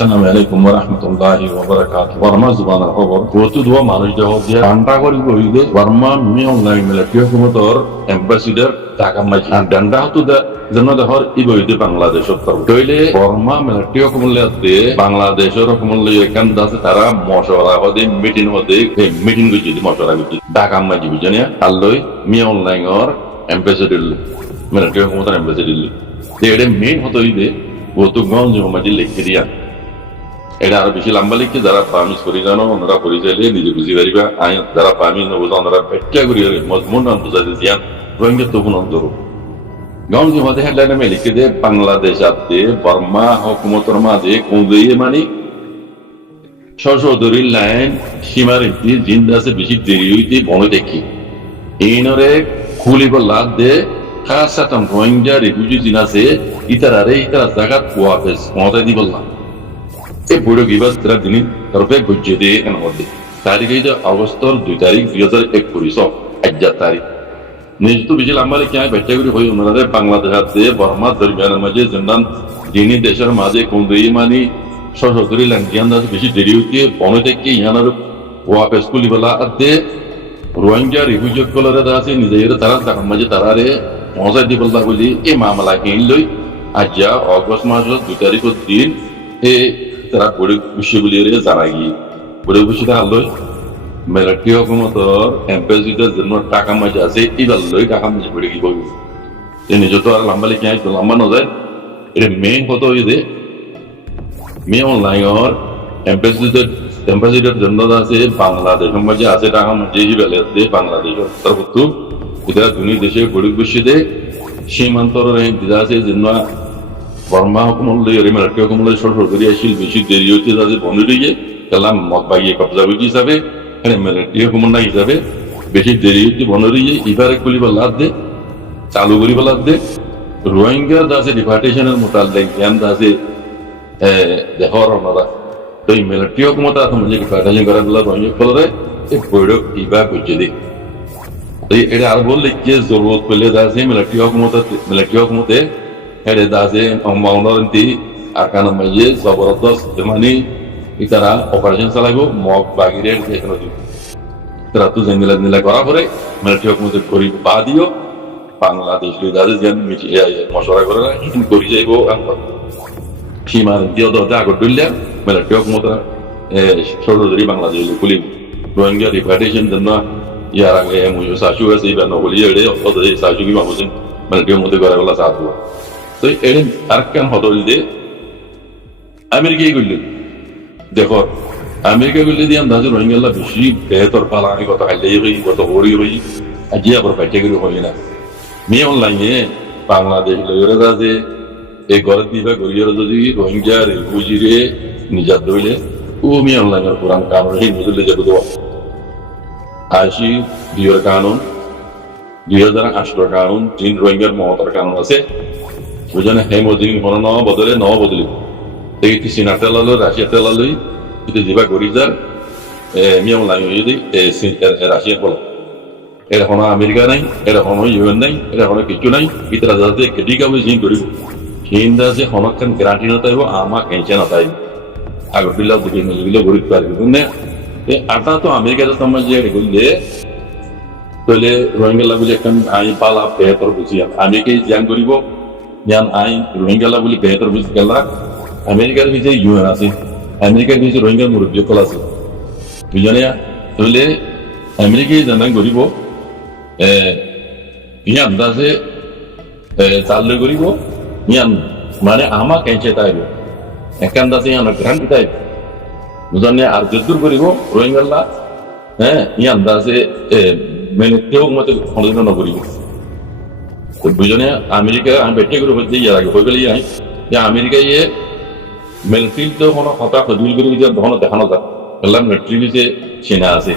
আসসালামু আলাইকুম ওয়া রাহমাতুল্লাহি ওয়া বারাকাতুহু। বর্মা জুবানের খবর কত দোয়া মানুষ দেহ যে ডান্ডা করি কইলে বর্মা মি অনলাইন মিলিটারি হুকুমতর এম্বাসিডর ঢাকা মাঝি আর ডান্ডা হতো যেন দেহর ইবইতে বাংলাদেশত তইলে বর্মা মিলিটারি হুকুমলে বাংলাদেশের হুকুমলে এখান দাসে তারা মশওয়ারা হদে মিটিং হদে মিটিং গজি মশওয়ারা গজি ঢাকা মাঝি বুঝানিয়া আল্লই মি অনলাইনর এম্বাসিডর মিলিটারি হুকুমতর এম্বাসিডর এডে মেইন হতো ইদে গৌতমগঞ্জ মাঝে লিখে দিয়া এটা আরো বেশি লম্বা লিখছে যারা পামিস করি জানো ওনারা পরিচয়লে নিজে বুঝি পারিবা আই যারা পামি নবুঝ ওনারা ব্যাখ্যা করি মজমুন বুঝাতে দিয়ান রোহিঙ্গা তখন অন্তর গঞ্জ মাঝে হেডলাইনে মে লিখে দে বাংলাদেশ আতে বর্মা হুকুমতর মাঝে কোঁদে মানে সশোদরি লাইন সীমার একটি জিন্দাসে বেশি দেরি হইতে বনে দেখি এইনরে খুলিব লাভ দে খাসাতম রোহিঙ্গা রেফিউজি জিনাসে ইতারা জাগাত ওয়াফেস মতাই দি বললাম এই বড় গিবাস তারা দিন তরফে গজ্জে দিয়ে এন হদে তারিখ এই যে আগস্টর 2 তারিখ 2021 আজ্জা তারিখ নিযুক্ত বিজিল আমলে কি হয় ব্যাখ্যা করি হই ওনাদের বাংলাদেশ হাতে বর্মা দরমিয়ানের মাঝে জন্দান যিনি দেশের মাঝে কোন দেই মানি সশস্ত্রী ল্যান্ডিয়ান দাস বেশি দেরি হইতে বনে থেকে ইয়ানার ওয়াফেস কুলিবলা আতে রোহিঙ্গা রিফিউজি কলরে দাসে নিজের তারা ঢাকা মাঝে তারারে মজাই দি বললা বলি এই মামলা কিন লই আজ্জা অগস্ট মাসের 2 তারিখের দিন এ তারা বড় বিশ্ববিদ্যালয়ে জানাই বড় বিশ্ববিদ্যালয় মিলিটারি হুকুমতর এম্বাসিডর জন্য টাকা মাঝে আছে ইবাল লই টাকা মাঝে পড়ে কি বলবো এই নিজে তো আর লম্বা লিখে আইতো লম্বা না যায় এটা মেইন হতো ইদে মে অনলাইনর এম্বাসিডর জন্য আছে বাংলাদেশের মাঝে আছে টাকা মাঝে ইবাল আছে বাংলাদেশের তরফ এটা দুনি দেশে বড় বিশ্ববিদ্যালয়ে সীমান্তর দিদা আছে জন্য বর্মা হুকুমলে মিলিটারি হুকুমলে সরকারি আসিল বেশি দেরি হইতে যাচ্ছে বন্ধ হয়ে গেলাম মগবাগিয়ে কবজা হইতে হিসাবে এখানে মিলিটারি হুকুম না হিসাবে বেশি দেরি হইতে বন্ধ হয়ে ইবারে খুলিব লাভ দে চালু করিব লাভ দে রোহিঙ্গা দাসে ডিপার্টেশনের মোতালেক জ্ঞান দাসে দেহর ওনারা তো এই মিলিটারি হুকুমত আছে ডিপার্টেশন করার রোহিঙ্গা ফলরে এই বড় ইবা বুঝে দিই এটা আর বললে যে জরুরত পেলে দাসে মিলিটারি হুকুমতে হেরে দাসে মাউনারন্তি আরকান মাঝে জবরদস্ত মানে ইতারা অপারেশন চালাইব মগ বাগিরে এখানে দিব তারা তো জঙ্গলা নিলা করা পরে মিলিটারি হুকুমতে গরিব বা দিও বাংলাদেশ লই দাসে যেন মশওয়ারা করে হিন করি যাইব সীমার দিও দরজা আগর দিলে মিলিটারি হুকুমতরা সরকারি বাংলাদেশ খুলিব রোহিঙ্গা রিপার্টেশন জন্য ইয়ার আগে মুজো সাচু আছে ইবা নগলি এড়ে অতদে সাচু কি বাবুজিন মিলিটারি মধ্যে করে বলা সাথ তো এর আরকান হদল দে আমেরিকা গুলি দেখো আমেরিকা গুলি দিয়ে আন্দাজ রোহিঙ্গা বেশি বেহতর পালা আমি কত খাইলে হই কত হরি হই আজি আবার বাইটে গেলে হই না মি অনলাইনে বাংলাদেশ লইরে যাচ্ছে এই ঘর দিবা গরিয়র যদি রোহিঙ্গা রিফিউজি রে নিজাত দইলে ও মি অনলাইনের পুরান কানুন হি বুঝলে যাবো তো আশি দুইয়ের কানুন 2018 কানুন তিন রোহিঙ্গার মহতার কানুন আছে বুঝনে হে মদিন কোন ন বদলে ন বদলি এই কি সিনাতে লালো রাশিয়াতে লালোই কিন্তু দিবা গরিজার মিয়াম লামি যদি রাশিয়া বল এর কোনো আমেরিকা নাই এর কোনো ইউএন নাই এর কোনো কিছু নাই ইতরা যাতে কেডিকা বই জিন করিব হিন্দা যে হনকান গ্যারান্টি না তাইব আমা কেঞ্চে না তাই আগর বিল্লা দিকে নিলে গরিব পারবে না এ আটা তো আমেরিকাতে সমাজে গইলে তলে রোহিঙ্গা লাগলে কাম আই পালা বেহতর বুঝিয়া আমেরিকায় জ্ঞান করিব জ্ঞান আই রোহিঙ্গা বলে বেহতর বুঝি গেলা আমেরিকার ভিতরে ইউএন আছে আমেরিকার ভিতরে রোহিঙ্গার মুরব্বী সকল আছে বুঝলে তাহলে আমেরিকায় জানা করিব ইয়া আন্দাজে চাললে করিব ইয়ান মানে আমা কেঞ্চে তাইব একান্দাজে ইয়ান গ্রান্ট তাইব বুঝলে আর যদ্দুর করিব রোহিঙ্গা ইয়া আন্দাজে মানে কেউ মতে খনন করিব বুঝনে আমেরিকা আমি বেটে করে হচ্ছে ইয়ার আগে হয়ে গেলে যে আমেরিকায় মিলিটারি তো কোনো কথা ডিল করি তখন দেখানো যাক বললাম মিলিটারি যে সেনা আছে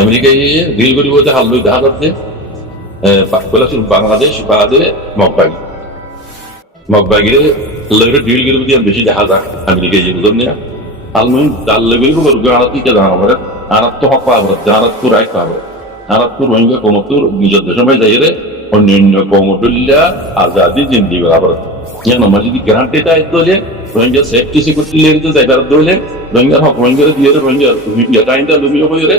আমেরিকায় ডিল করিব যে হাল লই দেখা যাচ্ছে বাংলাদেশ বাদে মগবাগিরে লইরে ডিল করিব দিয়ে বেশি দেখা যাক আমেরিকায় যে বুঝলেন না আলমিন ডাল লেগেই আড়াতি কে জানা পারে আড়াত তো হক পাবো আড়াত তো রাইট পাবো আড়াত তো রোহিঙ্গা কমতুর নিজের দেশের যাই রে অন্যান্য কমটুল্লা আজাদি জিন্দি বরাবর ইয়ান মসজিদ গ্যারান্টি তাই দলে রোহিঙ্গা সেফটি সিকিউরিটি লেগে যাইবার দলে রোহিঙ্গার হক রোহিঙ্গার দিয়ে রোহিঙ্গা ইয়া টাইমটা লুমিও হইরে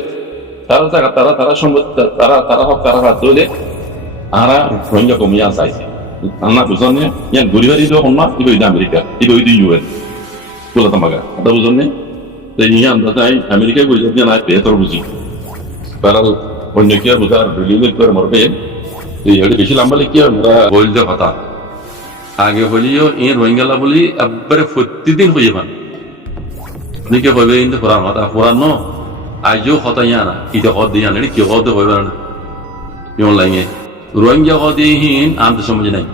তারা তারা তারা সম্পদ তারা তারা হক তারা হাত দলে আরা রোহিঙ্গা কমিয়া চাইছে আনা বুঝনে ইয়ান গরিবারি তো হন্না ইবো আমেরিকা ইবো ইউএন বলা তামাগা এটা বুঝনে তো ইয়ান তাই আমেরিকা কই যদি না বেহতর বুঝি পারাল অন্য কি আর বুঝার রিলিজ করে মরবে এই এডি বেশি লম্বা লিখিয়া আমরা বলতে কথা আগে হলিও এই রোহিঙ্গালা বলি একবারে প্রতিদিন হয়ে যান নিকে হবে কিন্তু কোরআন কথা কোরআন ন আজও কথা ইয়ানা ইতে হদ দিয়া নেই কি হদ হবে না ইমন লাগে রোহিঙ্গা হদিহীন আনতে সমাজ নাই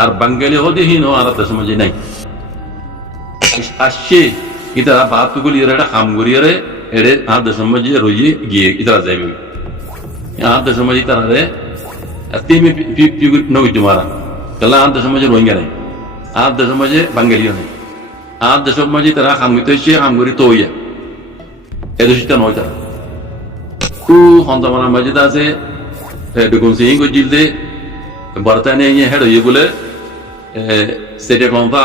আর বাঙালি হদিহীন ও আনতে সমাজ নাই আসছে ইতারা বাতুগুলি এটা কাম করিয়ারে এড়ে আনতে সমাজে রইয়ে গিয়ে ইতারা যাইবে আনতে সমাজ ইতারা তিমি নগি তোমারা তাহলে আনতে সমাজে রোহিঙ্গা নাই আনতে সমাজে বাঙালিও নেই আনতে সমাজে তারা কাম করতে হচ্ছে কাম করি তো হইয়া এদেশটা নয় তারা খুব সন্তানের মাঝে আছে দেখুন সিং জিলদে বর্তমানে হেড হয়ে বলে সেটা কথা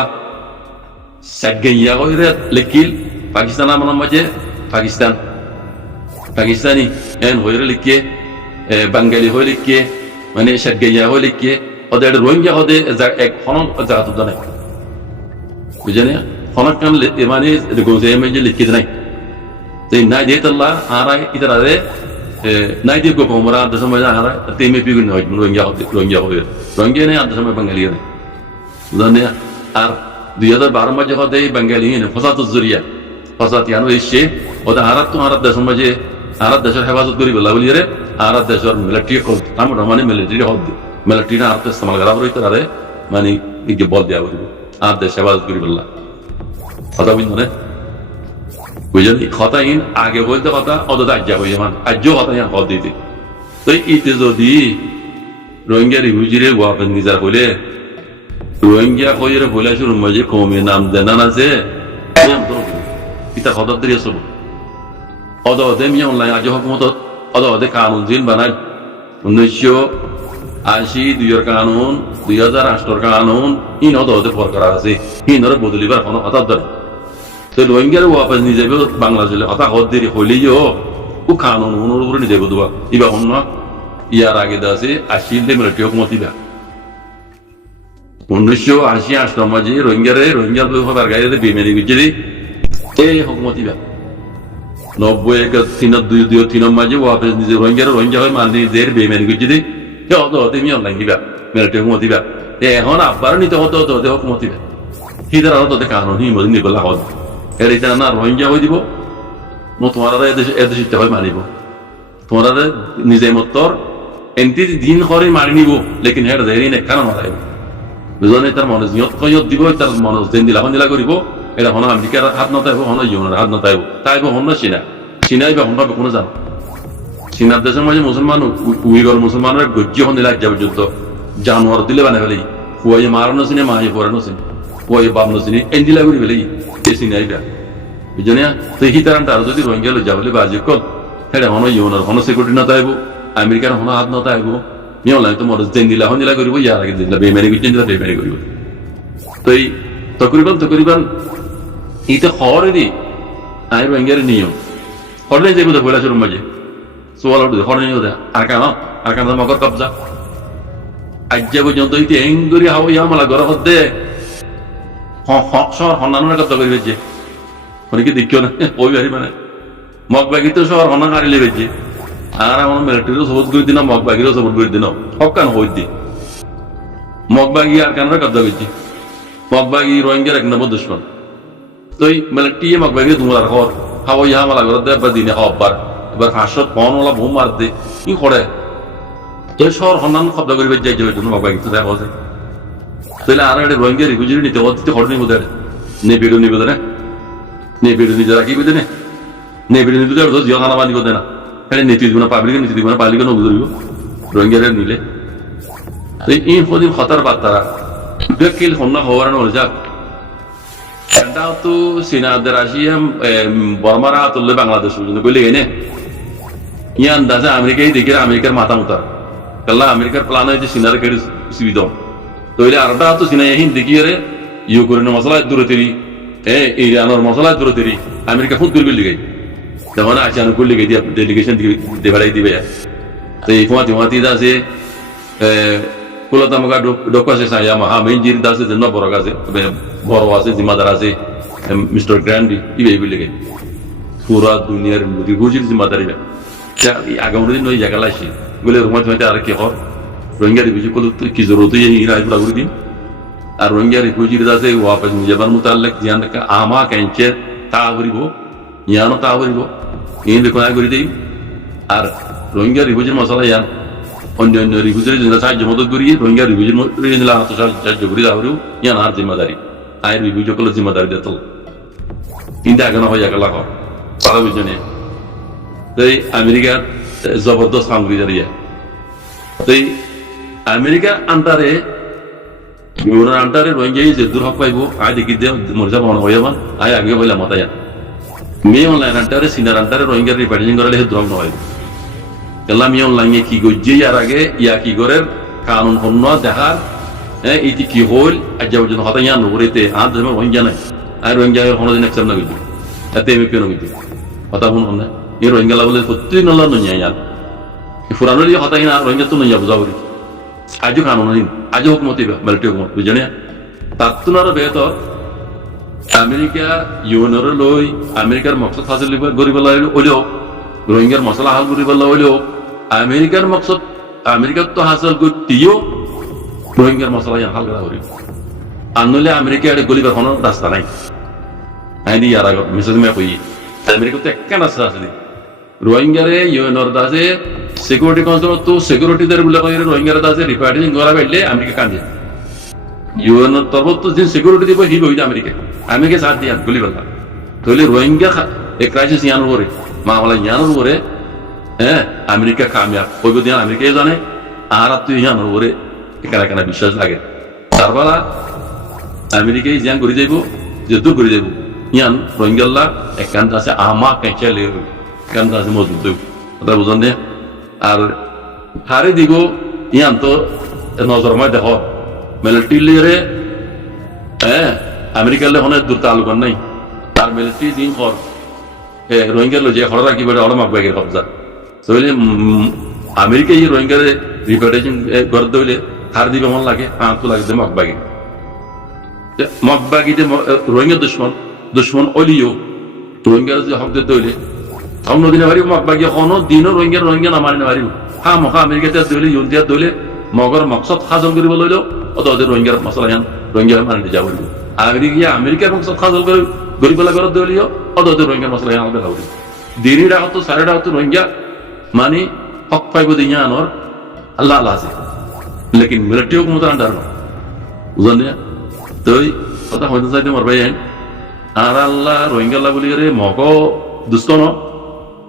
সাতগাইয়া করে লিখিল পাকিস্তান আমার মাঝে পাকিস্তান পাকিস্তানি এন হয়ে লিখিয়ে বাঙালি হয়ে লিখিয়ে মানে সাতগাইয়া হয়ে লিখিয়ে ওদের রোহিঙ্গা হতে এক হনক জায়গা তো নাই বুঝে না হনক কান মানে দেখুন যে লিখিত নাই নাই দিয়ে তাল্লাহ আরাই ইতারে নাই দিয়ে গো আমরা আধা সময় আরাই তেমে পিগুন হয় রোহিঙ্গা নেই আধা সময় বাঙালি নেই জানে আর 2012 মাঝে হতে বাঙালি নেই ফসাদ জরিয়া ফসাদ ইয়ানো এসে ওদের আরাত তো আরাত দেশের মাঝে আরাত দেশের হেফাজত করি বলা বলি রে আরাত দেশের মিলিটারি আমরা মানে মিলিটারি হদ মিলিটারি না আরাত ইস্তেমাল করা হইতে আরে মানে ইকে বল দেওয়া বলবো আরাত দেশ হেফাজত করি বললা কথা বুঝলো না বুঝলি কথাইন আগে বলতে কথা অত আজ্ঞা হয়ে যান আজ্ঞও কথা ইয়ান হদ দিতে তো ইতে যদি রোহিঙ্গা রিফিউজিরে ওয়াফেন নিজার হইলে রোহিঙ্গা হইরে বলে শুরু মাঝে কমে নাম দেনা আছে ইতা হদর দিয়ে সব অদে মিয়া অনলাইন আজ হকুমত অদে কানুন জিন বানাই 1980 দুইয়ের কানুন 2008 কানুন ইন অদে ফরকার আছে ইনরে বদলিবার কোনো কথা ধরে তো রোহিঙ্গার ওয়াপস নিয়ে যাবে বাংলাদেশে কথা হদ দেরি হইলেও ও কানুন অনুর উপরে নিয়ে যাবে দুবা ইবা অন্য ইয়ার আগে আছে 80 মিলিটারি হুকুমত ইবা 1980 মাঝে রোহিঙ্গার ব্যাপার গায়ে বেমেনি গেছিলি এই হুকুমত ইবা 90 মাঝে ওয়াপস নিজে রোহিঙ্গা হয়ে মান নিজের বেমেনি গেছিলি অত মি অনলাইন দিবা মিলিটারি হুকুমত ইবা এখন আবার নিতে হতো হুকুমত ইবা হিদার আরো তোদের কানুন হিমত নিবলা হদ এটা না রোহিঙ্গা হয়ে দিব তোমার এদেশে হয় মানিব তোমার নিজে মতর এমতি দিন করে মারি নিব লেকিন হেড দেরি নেই কেন মারাইব বুঝলে তার মনে নিয়ত দিব তার মনে দিন দিলা করিব এটা হন আমেরিকার হাত নতাইব হন ইউনের হাত নতাইব তাইব হন চিনাই বা হনবা কোনো জানো চীনার দেশের মাঝে মুসলমান উইগর মুসলমানের গজ্য হন দিলা যাবে যুদ্ধ জানোয়ার দিলে বানাই ফেলি হুয়াই মারানো চিনে মাহি পড়ানো চিনি হুয়াই বাবনো চিনি এন দিলা করি ফেলি চিনাইবা বুঝলি তো হি তার যদি রোহিঙ্গা লই যাবলে বাজি কল হেডে হন ইউনের হন সিকিউরিটি নতাইব আমেরিকার হন হাত নতাইব মিয়লাই তো মরজ দিন দিলা হন দিলা করিব ইয়ার আগে দিলা বেমারি করিব তো এই তকরিবান ইতে হরে দি আই রোহিঙ্গার নিয়ম হরলে যাইব তো পয়লা শুরু মাঝে সোয়াল উঠে হরে নিয়ে দেয় আর কান মকর কবজা আজ্ঞা পর্যন্ত ইতে এঙ্গুরি হাও ইয়ামালা গড় হদ্দে শহর হন্নানোর কব্জা করি বেজে অনেকে দেখিও না ওই বাড়ি মানে মগবাগি তো শহর হন্না হারিলে বেজে আর আমার মিলিটারিও সবুজ করে দিন মগবাগিরও সবুজ করে দিন সব কান হই দি মগবাগি আর কানের কব্জা করছি মগবাগি রোহিঙ্গার এক নম্বর দুশ্মন তো মিলিটারি মগবাগি তোমার ঘর হাও ইয়ামালা গড় দে দিনে হবার এবার হাসত পনওয়ালা ভূম মার দে কি করে তো শহর হন্নান কব্জা করি বেজে যাই জন্য মগবাগি তো দেখা যায় তাহলে আর একটা রোহিঙ্গা রিফিউজি নিতে দিতে হর নিব দেয় নেবেরও নিব দেয় নেবেরও নিজে রাখি বেঁধে নেবেরও নিতে যাবে জিও খানা বানিব দেয় না এটা নীতি দিব না নীতি দিব না পাবলিকে নবু ধরিব রোহিঙ্গারে নিলে তো এই প্রদিন খতার বার্তারা বেকিল হন্না হওয়ার নলে যাক এটাও তো চীনাদের আসিয়া বর্মারা তুললে বাংলাদেশ পর্যন্ত কইলে এনে ইয়ান দাসে আমেরিকাই দেখে আমেরিকার মাথা মুতার kala Amerika plana je sinar ke sividom to ile arda to sinay hin dikiere Ukraine masala dure teri Iranor masala dure teri Amerika khud gurbil ligay tamana achan kulli gay dia delegation de balai dibe to ifati da se kulata maga dokka se saya ma ha main jir da se denno boroga se boro আছে জিম্মাদার আছে mister Grande ইবে ligay পুরা দুনিয়ার রিফিউজির জিম্মাদারি আগামী দিন ওই জায়গা লাইছি বলে রুমাত হইতে আর কি হর রোহিঙ্গা রিফিউজি কল কি জরুরত এই রায় পুরা করে দিন আর রোহিঙ্গা রিফিউজির দাসে ওয়াপস নিজেবার মুতাল্লাক জিয়ান কা আমা কাইনচে তাবরিব ইয়ানো তাবরিব এই দেখো না করে দেই আর রোহিঙ্গা রিফিউজির মশলা ইয়ান অন্য অন্য রিফিউজির জন্য সাহায্য মদত করি রোহিঙ্গা রিফিউজির জন্য আতো সাহায্য করি দাবরিব ইয়ান আর জিম্মাদারি আই রিফিউজি কল জিম্মাদারি দিত ইন্দা গানা হই জায়গা লাগো পারা বুঝনে তাই আমেরিকার জবরদস্ত সামগ্রী দাঁড়িয়ে তাই আমেরিকা আন্টারে ইউরোর আন্টারে রোহিঙ্গা যে দুর্হক পাইব আয় দেখি দে মরজা মনে হয়ে যাবান আয় আগে বললাম মাতায়া মে অনলাইন আন্টারে সিনার আন্টারে রোহিঙ্গা রিপার্টিং করালে দ্রম নয় কেলা মি অনলাইনে কি গজ্জে আর আগে ইয়া কি করে কানুন হন্য দেখার ইতি কি হল আজ পর্যন্ত হতাইয়া নগরীতে আর ধর্ম রোহিঙ্গা নাই আর রোহিঙ্গা কোনোদিন একসাম না গেছি এতে এমনি কেন গেছি কথা শুনুন না এই রোহিঙ্গা বলে সত্যি নলা নইয়া ইয়ার ফুরানোর যে হতাই না রোহিঙ্গা তো নইয়া বুঝা করি আজও কানুন আজও হুকুমতি মিলিটারি হুকুমত বুঝে তার তুনার বেহতর আমেরিকা ইউএনর লই আমেরিকার মকসদ হাসিল করি পেলা হইলেও রোহিঙ্গার মশলা হাল করি পেলা হইলেও আমেরিকার মকসদ আমেরিকার তো হাসিল করতেও রোহিঙ্গার মশলা হাল করা করি আর নইলে আমেরিকা গলিবার কোনো রাস্তা নাই আইনি ইয়ার আগত মেসেজ মে কই আমেরিকা তো একটা রাস্তা আছে রোহিঙ্গারে ইউএনর দাসে সিকিউরিটি কাউন্সিল তো সিকিউরিটি দের বলে কই রোহিঙ্গার দাসে রিপার্টিং করা বেলে আমেরিকা কান্দে ইউএনর তরফ তো যে সিকিউরিটি দিব হি হইছে আমেরিকা সাথ দিয়া গুলি বলা তাহলে রোহিঙ্গা এই ক্রাইসিস ইয়ানোর পরে মামলা ইয়ানোর পরে আমেরিকা কামিয়াব হইব দিয়া আমেরিকাই জানে আর তুই ইয়ানোর পরে এখানে বিশ্বাস লাগে তারপরা আমেরিকাই জিয়ান করে যাইব যুদ্ধ করে যাইব ইয়ান রোহিঙ্গাল্লা একান্ত আছে আমা কেঁচালে একান্ত আছে মজবুত কথা বুঝন দে আর হারে দিব ইয়ান তো নজর মায় দেখ মিলিটারি লিয়ে আমেরিকার অনেক দূর তালুকান নাই তার মিলিটারি দিন কর রোহিঙ্গার যে খড় রাখি বেড়ে অনেক মাকবাগের কবজা তাহলে আমেরিকা এই রোহিঙ্গার রিপার্টেশন করে দিলে হার দিবে মন লাগে তো লাগে মকবাগি মকবাগিতে রোহিঙ্গা দুশ্মন অলিও রোহিঙ্গার যে হক দিতে হইলে অন্য দিনে পারিব মকবাগি কোনো দিনও রোহিঙ্গা নামানি নামারিব হা মহা আমেরিকাতে দইলে ইউনিয়াত দইলে মগর মকসদ হাজল কৰিব লইলেও অত রোহিঙ্গার মশলা ইয়ান রোহিঙ্গা মানি যাব আমেরিকার মকসদ হাজল করি পেলা ঘর দইলেও অত রোহিঙ্গার মশলা ইয়ান দেখা উঠি দিনই ডাকতো সাড়ে ডাকতো রোহিঙ্গা মানে হক পাইব দিয়ে আনর আল্লাহ আল্লাহ আছে লেকিন মিলিটারি হুকুমত আন্ডার বুঝলেন তো কথা হইতে চাইতে মর ভাই আর আল্লাহ রোহিঙ্গা আল্লাহ বলি রে মগ দুষ্ট ন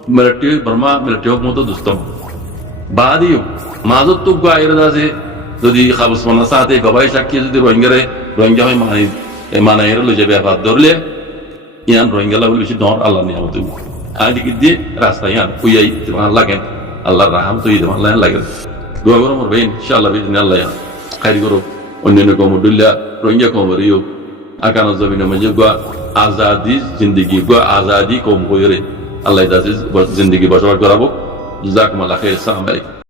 মিলিটারি বর্মা মিলিটারি হুকুমত দুষ্ট বাদিও মাজত তো গায়ের আছে যদি খাবস মানা সাথে গবাই সাক্ষী যদি রোহিঙ্গা হয় মানে এর লই যাবে আবার ধরলে ইয়ান রোহিঙ্গা আল্লাহ বলি বেশি ডর আল্লাহ নিয়ামত আদি কি দিয়ে রাস্তা ইয়ান কুইয়াই তোমার লাগেন আল্লাহর রাহাম তো ইদ আল্লাহ লাগে দোয়া করো মোর ভাই ইনশাআল্লাহ বিদিন আল্লাহ খাইরি করো অন্যান্য কমদুল্লাহ রোহিঙ্গা কমরিও আকান জমিনে মধ্যে গো আজাদি জিন্দেগি গো আজাদি কম কইরে আল্লাহ দাসে জিন্দেগি বসবাস করাবো জাযাকুমুল্লাহ খাইর আসসালামু আলাইকুম